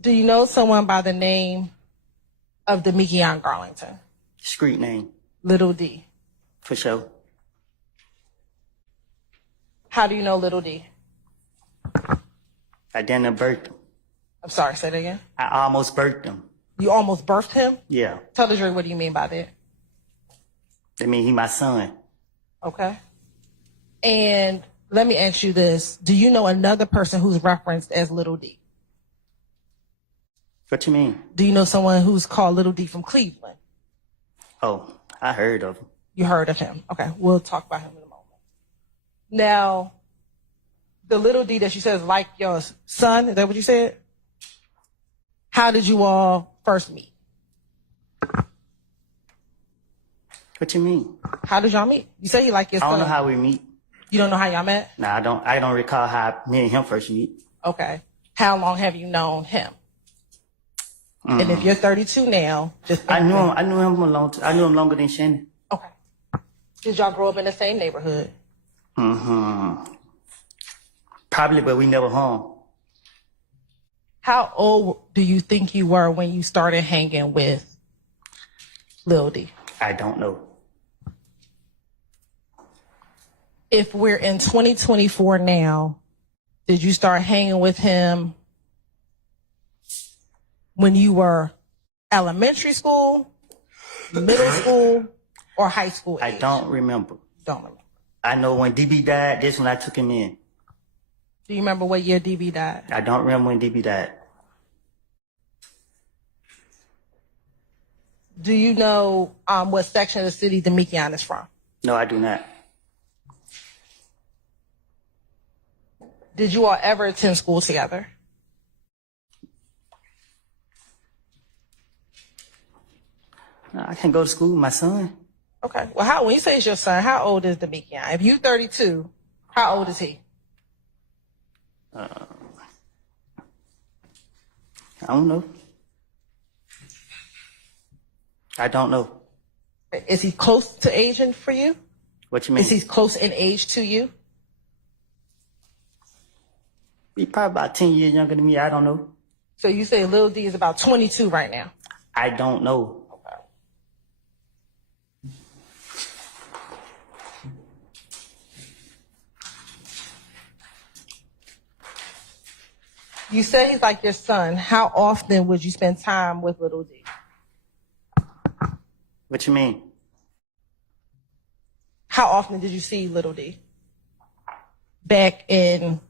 Do you know someone by the name of Damekion Garlington? Street name. Lil D. For sure. How do you know Lil D? I didn't birth him. I'm sorry, say that again. I almost birthed him. You almost birthed him? Yeah. Tell the jury, what do you mean by that? I mean, he my son. Okay. And let me ask you this. Do you know another person who's referenced as Lil D? What you mean? Do you know someone who's called Lil D from Cleveland? Oh, I heard of him. You heard of him. Okay, we'll talk about him in a moment. Now, the Lil D that you said is like your son, is that what you said? How did you all first meet? What you mean? How did y'all meet? You say he like your son. I don't know how we meet. You don't know how y'all met? Nah, I don't recall how me and him first meet. Okay. How long have you known him? And if you're 32 now, just I knew him a long time. I knew him longer than Shannon. Okay. Did y'all grow up in the same neighborhood? Probably, but we never hung. How old do you think you were when you started hanging with Lil D? I don't know. If we're in 2024 now, did you start hanging with him when you were elementary school, middle school, or high school age? I don't remember. Don't remember. I know when DB died, this when I took him in. Do you remember what year DB died? I don't remember when DB died. Do you know what section of the city Damekion is from? No, I do not. Did you all ever attend school together? No, I can't go to school with my son. Okay. Well, when you say it's your son, how old is Damekion? If you're 32, how old is he? I don't know. I don't know. Is he close to aging for you? What you mean? Is he close in age to you? He's probably about 10 years younger than me. I don't know. So you say Lil D is about 22 right now? I don't know. Okay. You say he's like your son. How often would you spend time with Lil D? What you mean? How often did you see Lil D? Back in,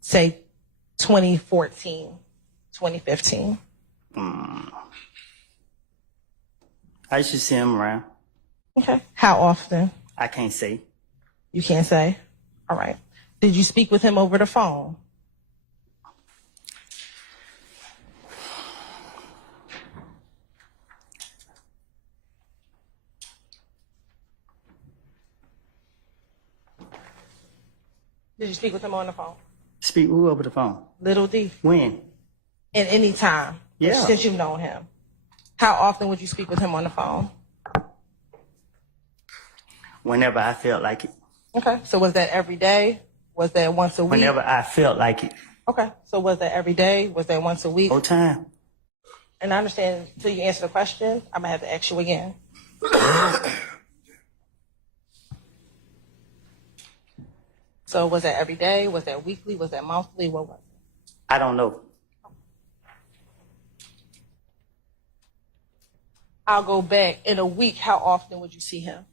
say, 2014, 2015? I used to see him around. Okay. How often? I can't say. You can't say? All right. Did you speak with him over the phone? Did you speak with him on the phone? Speak who over the phone? Lil D. When? At any time. Yeah. Since you've known him. How often would you speak with him on the phone? Whenever I felt like it. Okay. So was that every day? Was that once a week? Whenever I felt like it. Okay. So was that every day? Was that once a week? Whole time. And I understand until you answer the question, I'm going to have to ask you again. So was that every day? Was that weekly? Was that monthly? What was it? I don't know. I'll go back. In a week, how often would you see him?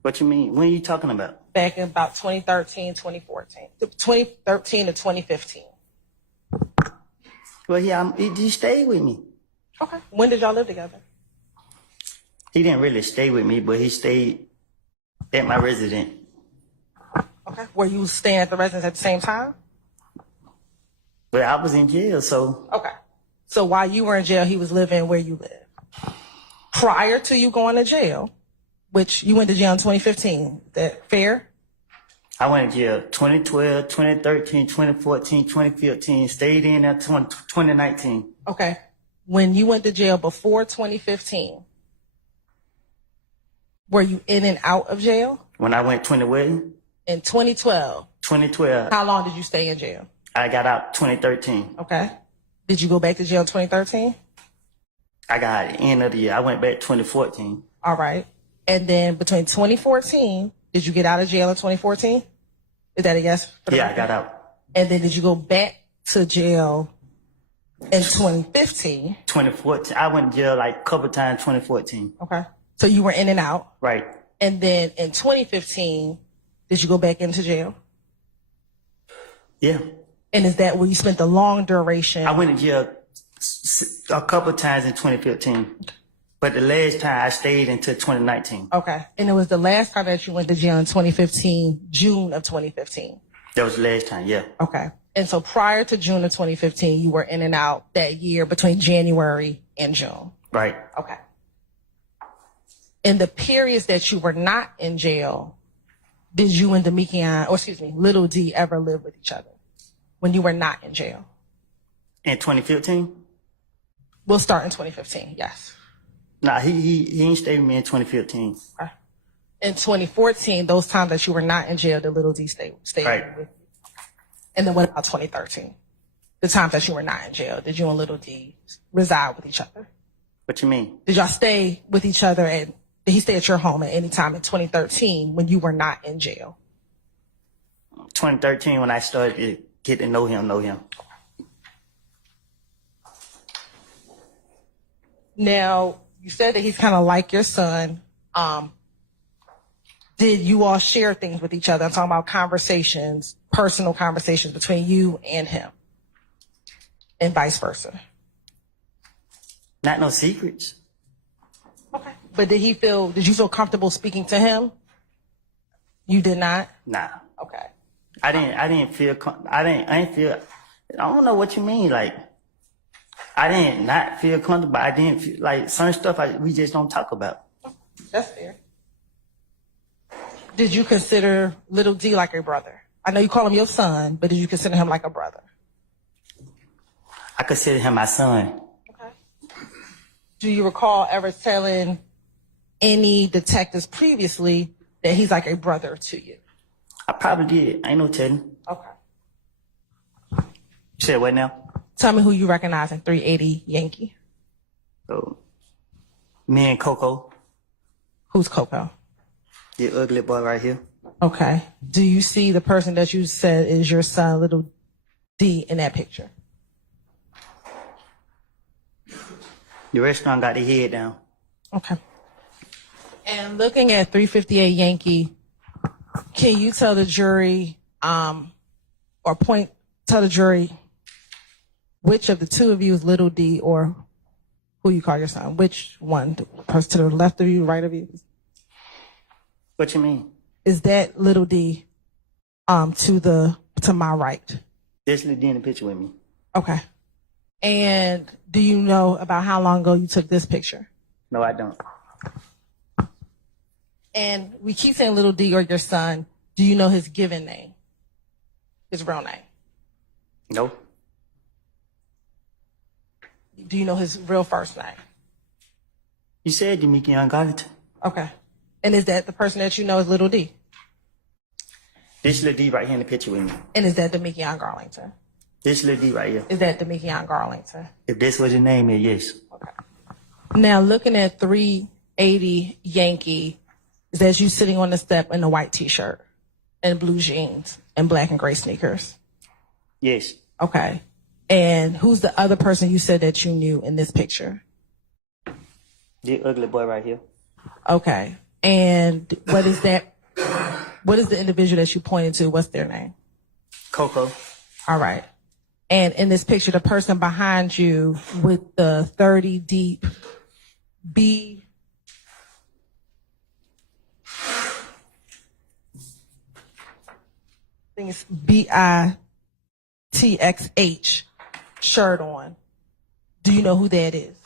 What you mean? When are you talking about? Back in about 2013, 2014. 2013 to 2015. Well, he stayed with me. Okay. When did y'all live together? He didn't really stay with me, but he stayed at my residence. Okay. Were you staying at the residence at the same time? But I was in jail, so. Okay. So while you were in jail, he was living where you live. Prior to you going to jail, which you went to jail in 2015, is that fair? I went to jail 2012, 2013, 2014, 2015, stayed in at 2019. Okay. When you went to jail before 2015, were you in and out of jail? When I went 2012? In 2012. 2012. How long did you stay in jail? I got out 2013. Okay. Did you go back to jail in 2013? I got at the end of the year. I went back 2014. All right. And then between 2014, did you get out of jail in 2014? Is that a yes? Yeah, I got out. And then did you go back to jail in 2015? 2014. I went to jail like a couple times 2014. Okay. So you were in and out. Right. And then in 2015, did you go back into jail? Yeah. And is that where you spent the long duration? I went to jail a couple times in 2015. But the last time I stayed until 2019. Okay. And it was the last time that you went to jail in 2015, June of 2015. That was the last time, yeah. Okay. And so prior to June of 2015, you were in and out that year between January and June. Right. Okay. In the periods that you were not in jail, did you and Lil D ever live with each other when you were not in jail? In 2015? We'll start in 2015, yes. Nah, he ain't stayed with me in 2015. Okay. In 2014, those times that you were not in jail, the Lil D stayed right. with you. And then what about 2013? The times that you were not in jail, did you and Lil D reside with each other? What you mean? Did y'all stay with each other and did he stay at your home at any time in 2013 when you were not in jail? 2013 when I started to get to know him. Now, you said that he's kind of like your son. Did you all share things with each other? I'm talking about conversations, personal conversations between you and him and vice versa. Not no secrets. Okay. But did you feel comfortable speaking to him? You did not? Nah. Okay. I didn't feel, I don't know what you mean. Like, I didn't not feel comfortable. I didn't feel like certain stuff we just don't talk about. That's fair. Did you consider Lil D like a brother? I know you call him your son, but did you consider him like a brother? I consider him my son. Okay. Do you recall ever telling any detectives previously that he's like a brother to you? I probably did. Ain't no telling. Okay. You said what now? Tell me who you recognize in 380 Yankee. So, me and Coco. Who's Coco? The ugly boy right here. Okay. Do you see the person that you said is your son, Lil D, in that picture? The restaurant got their head down. Okay. And looking at 358 Yankee, can you tell the jury, tell the jury which of the two of you is Lil D or who you call your son? Which one? The person to the left of you, right of you? What you mean? Is that Lil D to my right? This Lil D in the picture with me. Okay. And do you know about how long ago you took this picture? No, I don't. And we keep saying Lil D or your son. Do you know his given name? His real name? No. Do you know his real first name? You said Damekion Garlington. Okay. And is that the person that you know is Lil D? This Lil D right here in the picture with me. And is that Damekion Garlington? This Lil D right here. Is that Damekion Garlington? If this was his name, then yes. Okay. Now, looking at 380 Yankee, is that you sitting on the step in a white t-shirt and blue jeans and black and gray sneakers? Yes. Okay. And who's the other person you said that you knew in this picture? The ugly boy right here. Okay. And what is the individual that you pointed to? What's their name? Coco. All right. And in this picture, the person behind you with the 30 deep B. I think it's BITXH shirt on. Do you know who that is?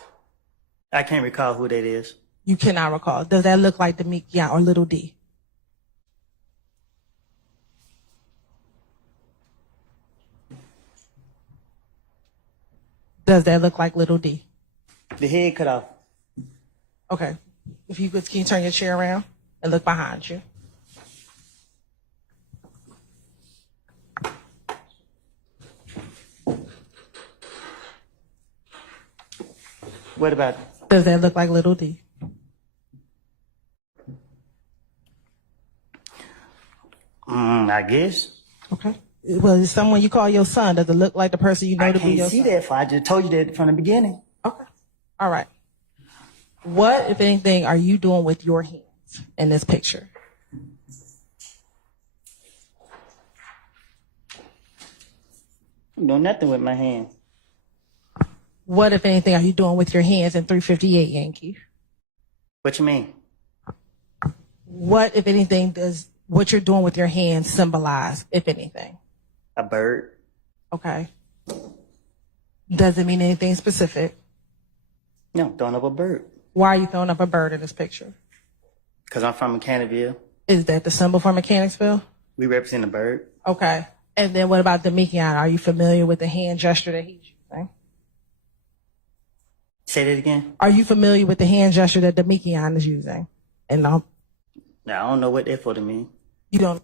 I can't recall who that is. You cannot recall. Does that look like Damekion or Lil D? Does that look like Lil D? The head cut off. Okay. If you could, can you turn your chair around and look behind you? What about it? Does that look like Lil D? I guess. Okay. Well, is someone you call your son? Does it look like the person you know I to be can't your see son? that far. I just told you that from the beginning. Okay. All right. What, if anything, are you doing with your hands in this picture? I'm doing nothing with my hand. What, if anything, are you doing with your hands in 358 Yankee? What you mean? What, if anything, does what you're doing with your hands symbolize, if anything? A bird. Okay. Does it mean anything specific? No, throwing up a bird. Why are you throwing up a bird in this picture? Because I'm from Mechanicsville. Is that the symbol for Mechanicsville? We represent a bird. Okay. And then what about Damekion? Are you familiar with the hand gesture that he's using? Say that again? Are you familiar with the hand gesture that Damekion is using? And Now, I don't know what that for to mean. you don't.